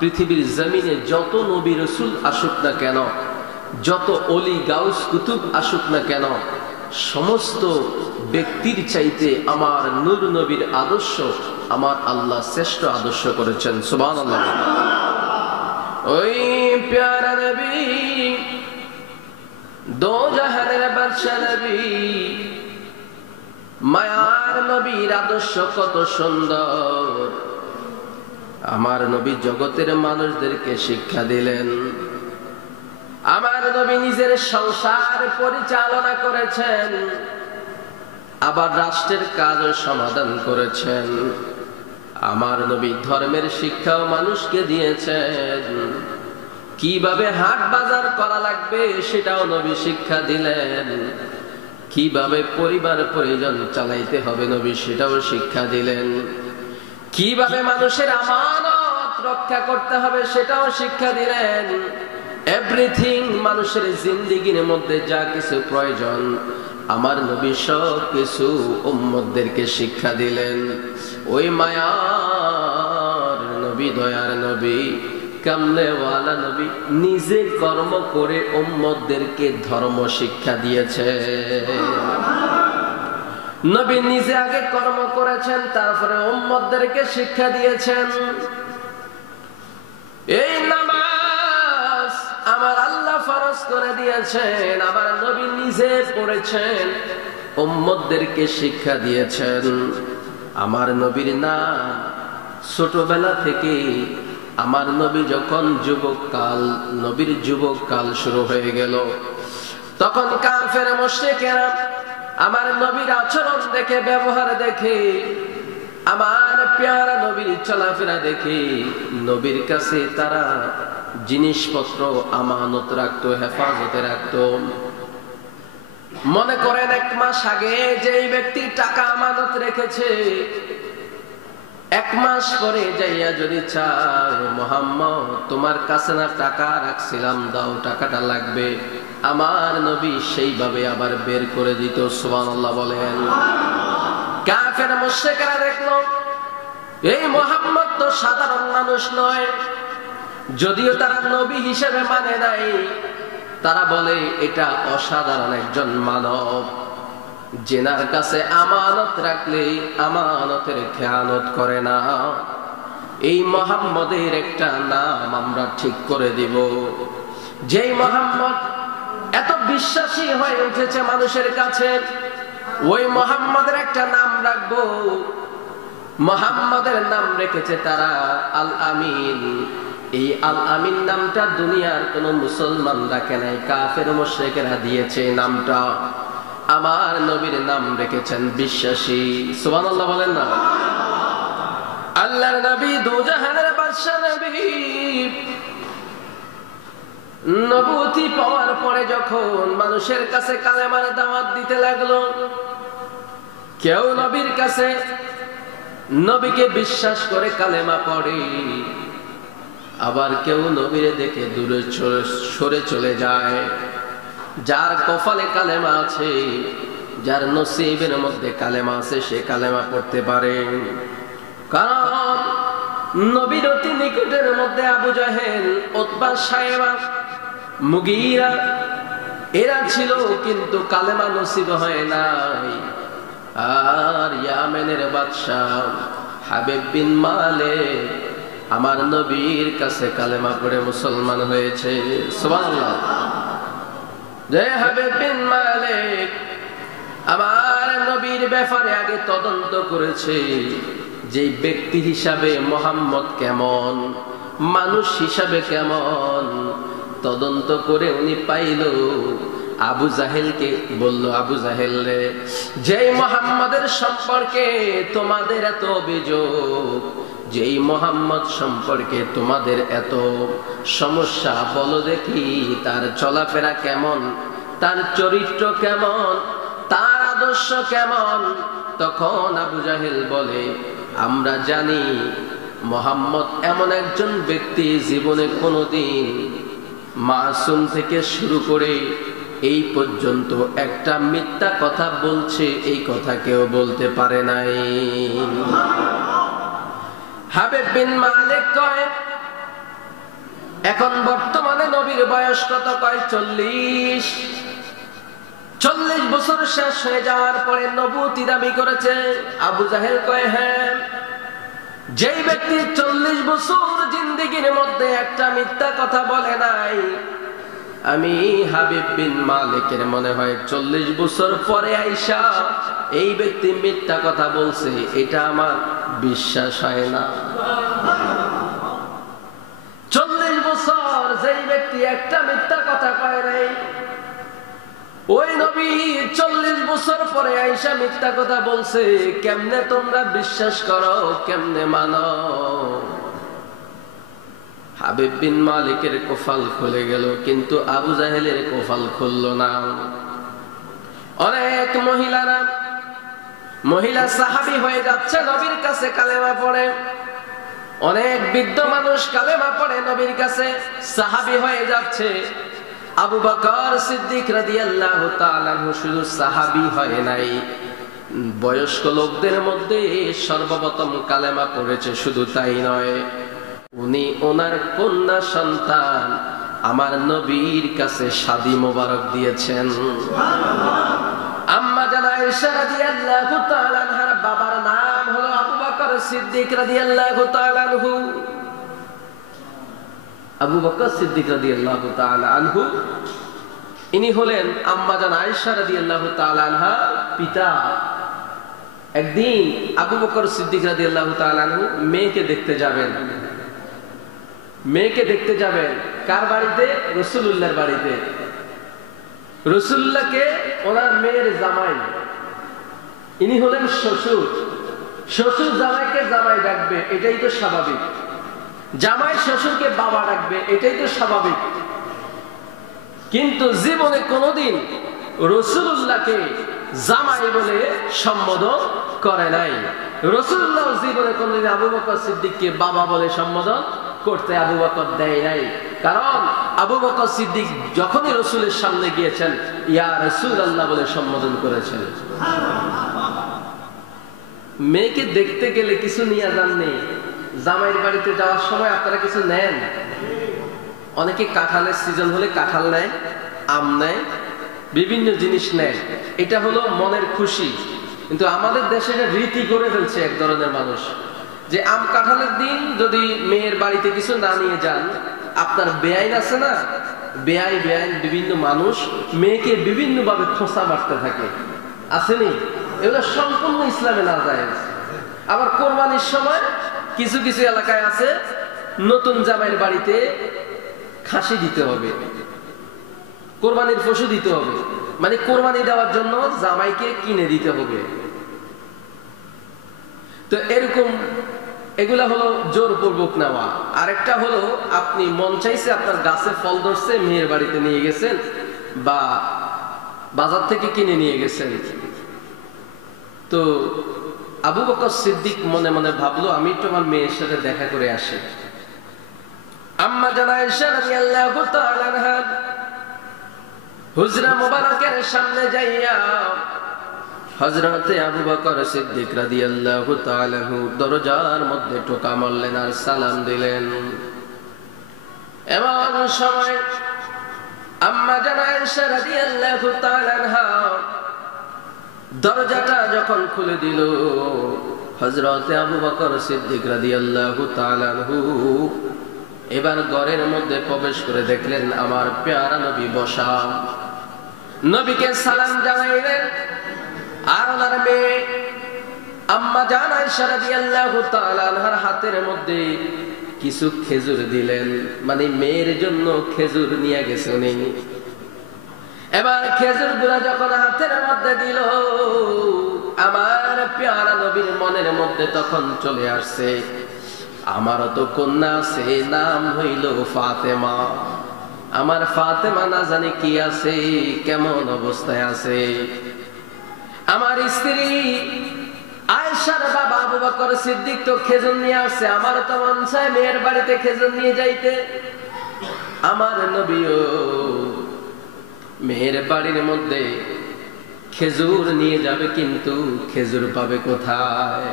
পৃথিবীর জমিনে যত নবী রাসূল আসুক না কেন, যত অলি গাউস কুতুব আসুক না কেন, সমস্ত ব্যক্তির চাইতে আমার নূর নবীর আদর্শ আমার আল্লাহ শ্রেষ্ঠ আদর্শ করেছেন। সুবহানাল্লাহ। ওই প্যারা নবী, দো জাহানের বাদশা নবী, মায়ার নবীর আদর্শ কত সুন্দর। আমার নবী জগতের মানুষদেরকে শিক্ষা দিলেন। আমার নবী নিজের সংসার পরিচালনা করেছেন, আবার রাষ্ট্রের কাজও সমাধান করেছেন। আমার নবী ধর্মের শিক্ষাও মানুষকে দিয়েছেন। কিভাবে হাট বাজার করা লাগবে সেটাও নবী শিক্ষা দিলেন। কিভাবে পরিবার পরিজন চালাইতে হবে নবী সেটাও শিক্ষা দিলেন। কিভাবে মানুষের আমানত রক্ষা করতে হবে সেটাও শিক্ষা দিলেন। এভরিথিং, মানুষের জিন্দেগির মধ্যে যা কিছু প্রয়োজন আমার নবী সব কিছু উম্মতদেরকে শিক্ষা দিলেন। ওই মায়ার নবী, দয়ার নবী, কামলেওয়ালা নবী নিজে কর্ম করে উম্মতদেরকে ধর্ম শিক্ষা দিয়েছে। নবী নিজে আগে কর্ম করেছেন, তারপরে উম্মতদেরকে শিক্ষা দিয়েছেন। এই নামাজ আমার আল্লাহ ফরজ করে দিয়েছেন, আমার নবী নিজে পড়েছেন, উম্মতদেরকে শিক্ষা দিয়েছেন। আমার নবীর নাম ছোটবেলা থেকে, আমার নবী যখন যুবককাল, নবীর যুবককাল শুরু হয়ে গেল, তখন কাফের মুশরিকেরা আমার নবীর আচরণ দেখে, ব্যবহার দেখে, আমার প্যারা নবীর চলাফেরা দেখে নবীর কাছে তারা জিনিসপত্র আমানত রাখতো, হেফাজতে রাখতো। মনে করেন 1 মাস আগে যেই ব্যক্তি টাকা আমানত রেখেছে, 1 মাস পরে যাইয়া যদি চায়, মুহাম্মদ তোমার কাছে না টাকা রাখছিলাম, দাও, টাকাটা লাগবে, আমার নবী সেইভাবে আবার বের করে দিত। সুবহানাল্লাহ বলেন। কাফের মুশরিকরা দেখলো এই মুহাম্মদ তো সাধারণ মানুষ নয়, যদিও তারা নবী হিসেবে মানে নাই, তারা বলে এটা অসাধারণ একজন মানব, জেনার কাছে আমানত রাখলে আমানতের খেয়ানত করে না। এই মুহাম্মদের একটা নাম আমরা ঠিক করে দিব। যেই মুহাম্মদ এত বিশ্বাসী হয়ে উঠেছে মানুষের কাছে, ওই মুহাম্মদের একটা নাম রাখবো। মুহাম্মদের নাম রেখেছে তারা আল আমিন। এই আল আমিন নামটা দুনিয়ার কোন মুসলমান রাখে নাই, কাফের মুশরিকেরা দিয়েছে নামটা। আমার নবীর নাম রেখেছেন বিশ্বাসী। সুবহানাল্লাহ বলেন না। আল্লাহর নবী দুজাহানের বাদশা নবী, নবুয়তি পাওয়ার পরে যখন মানুষের কাছে কালেমার দাওয়াত দিতে লাগলো, কেউ নবীর কাছে নবীকে বিশ্বাস করে কালেমা পড়ে, আবার কেউ নবীরে দেখে দূরে সরে চলে যায়। যার কপালে কালেমা আছে, যার নসিবের মধ্যে কালেমা আছে, সে কালেমা পড়তে পারে। কারণ নবীর অতি নিকটের মধ্যে আবু জাহেল, উতবা, সাইবা, মুগীরা এরা ছিল, কিন্তু কালেমা নসিব হয় নাই। আর ইয়ামেনের বাদশা হাবিব বিন মালিক আমার নবীর কাছে কালেমা পড়ে মুসলমান হয়েছে। সুবহানাল্লাহ। যে হাবিব বিন মালিক আমার নবীর ব্যাপারে আগে তদন্ত করেছে, যে ব্যক্তি হিসাবে মুহাম্মদ কেমন, মানুষ হিসাবে কেমন, তদন্ত করে উনি পাইল। আবু জাহেলকে বলল, আবু জাহেল রে, যেই মুহাম্মাদের সম্পর্কে তোমাদের এত অভিযোগ, যেই মুহাম্মদ সম্পর্কে তোমাদের এত সমস্যা, বলো দেখি তার চলাফেরা কেমন, তার চরিত্র কেমন, তার আদর্শ কেমন। তখন আবু জাহেল বলে, আমরা জানি মুহাম্মদ এমন একজন ব্যক্তি, জীবনে কোনোদিন মাসুম থেকে শুরু করে এই পর্যন্ত একটা মিথ্যা কথা বলছে, এই কথা কেউ বলতে পারে নাই। হাবিব বিন মালিক কয়, এখন বর্তমানে নবীর বয়স কত? কয় 40। 40 বছর শেষ হয়ে যাওয়ার পরে নবুয়তি দাবি করেছে। আবু জাহেল কয়, হ্যাঁ, যেই ব্যক্তি 40 বছর জিন্দেগির মধ্যে একটা মিথ্যা কথা বলে নাই, আমি হাবিব বিন মালিকের মনে হয় 40 বছর পরে আইসা এই ব্যক্তি মিথ্যা কথা বলছে, এটা আমার বিশ্বাস হয় না। 40 বছর যেই ব্যক্তি একটা মিথ্যা কথা কয় নাই, ওই নবী 40 বছর পরে আইসা মিথ্যা কথা বলছে, কেমনে তোমরা বিশ্বাস করো, কেমনে মানো? হাবিব বিন মালিকের কপাল খুলে গেল, কিন্তু আবু জাহেলের কপাল খুলল না। অনেক মহিলা সাহাবী হয়ে যাচ্ছে, নবীর কাছে কালেমা পড়ে। অনেক বৃদ্ধ মানুষ কালেমা পড়ে, নবীর কাছে সাহাবী হয়ে যাচ্ছে। আবু বকর সিদ্দিক রাদিয়াল্লাহু তাআলা শুধু সাহাবী হয় নাই, বয়স্ক লোকদের মধ্যে সর্বপ্রথম কালেমা পড়েছে। শুধু তাই নয়, উনি ওনার কন্যা সন্তান আমার নবীর কাছে শাদী মোবারক দিয়েছেন। আম্মা জান আয়েশা রাদিয়াল্লাহু তাআলা আনহার বাবার নাম হলো আবু বকর সিদ্দিক রাদিয়াল্লাহু তাআলা আনহু। আবু বকর সিদ্দিক রাদিয়াল্লাহু তাআলা আনহু, ইনি হলেন আম্মা জান আয়েশা রাদিয়াল্লাহু তাআলা আনহার পিতা। একদিন আবু বকর সিদ্দিক রাদিয়াল্লাহু তাআলা আনহু মেয়েকে দেখতে যাবেন। কার বাড়িতে? রাসূলুল্লাহর বাড়িতে। রাসূলুল্লাহকে ওনার মেয়ের জামাই, ইনি হলেন শ্বশুর। শ্বশুর জামাইকে জামাই ডাকবে, এটাই তো স্বাভাবিক। জামাই শ্বশুরকে বাবা ডাকবে, এটাই তো স্বাভাবিক। কিন্তু জীবনে কোনোদিন রাসূলুল্লাহকে জামাই বলে সম্বোধন করে নাই। রাসূলুল্লাহ জীবনে কোনোদিন আবু বকর সিদ্দিককে বাবা বলে সম্বোধন করতে আবু বকর দেয় নাই। কারণ আবু বকর সিদ্দিক যখনই রাসূলের সামনে গিয়েছেন, ইয়া রাসূলুল্লাহ বলে সম্বোধন করেছেন। মেয়েকে দেখতে গেলে কিছু নিয়ে যাননি। জামাইয়ের বাড়িতে যাওয়ার সময় আপনারা কিছু নেন? অনেকে কাঁঠালের সিজন হলে কাঁঠাল নেয়, আম নেয়, বিভিন্ন জিনিস নেয়। এটা হলো মনের খুশি। কিন্তু আমাদের দেশে রীতি করে ফেলছে এক ধরনের মানুষ, যে আম কাঁঠালের দিন যদি মেয়ের বাড়িতে কিছু না নিয়ে যান, আপনার বেআইন আছে না, বেআইন বিভিন্ন মানুষ মেয়েকে বিভিন্ন ভাবে খোঁচা মারতে থাকে, আসেনি? এগুলো সম্পূর্ণ ইসলামে না যায়। আবার কোরবানির সময় কিছু কিছু এলাকায় আছে, নতুন জামাইয়ের বাড়িতে খাসি দিতে হবে, কোরবানির পশু দিতে হবে, মানে কোরবানি দেওয়ার জন্য জামাইকে কিনে দিতে হবে। তো এরকম এগুলা হলো জোরপূর্বক নেওয়া। আরেকটা হলো আপনি মন চাইছে, আপনার গাছে ফল ধরছে, মেয়ের বাড়িতে নিয়ে গেছেন বা বাজার থেকে কিনে নিয়ে গেছেন। তো আবু বকর সিদ্দিক মনে মনে ভাবলো, আমি তো আমার মেয়ের সাথে দেখা করে আসি। আম্মা জান আয়েশা রাদিয়াল্লাহু তাআলা আনহা হুজরা মুবারকের সামনে যাইয়া হযরতে আবু বকর সিদ্দিক রাদিয়াল্লাহু তাআলা দরজার মধ্যে টোকা মারলেন আর সালাম দিলেন। এমন সময় আম্মা জান আয়েশা রাদিয়াল্লাহু তাআলা আনহা দরজাটা যখন খুলে দিল, হযরতে আবু বকর সিদ্দিক রাদিয়াল্লাহু তাআলা আনহু এবার ঘরের মধ্যে প্রবেশ করে দেখলেন আমার পেয়ারা নবী বসা। নবীকে সালাম জানাইলেন আর ওনার মেয়ে আম্মা জান আয়েশা রাদিয়াল্লাহু তাআলা আনহার হাতের মধ্যে কিছু খেজুর দিলেন, মানে মেয়ের জন্য খেজুর নিয়ে গেছে উনি। এবার খেজুর গুলা যখন হাতের মধ্যে দিল, আমার পেয়ারা নবীর মনের মধ্যে তখন চলে আসছে, আমারও তো কন্যা আছে, নাম হইল ফাতেমা। আমার ফাতেমা না জানি কি আছে, কেমন অবস্থায় আছে। আমার স্ত্রী আয়েশার বাবা আবু বকর সিদ্দিক তো খেজুর নিয়ে আসছে, আমার তো মন চায় মেয়ের বাড়িতে খেজুর নিয়ে যাইতে। আমার নবীও মেয়ের বাড়ির মধ্যে খেজুর নিয়ে যাবে, কিন্তু খেজুর পাবে কোথায়?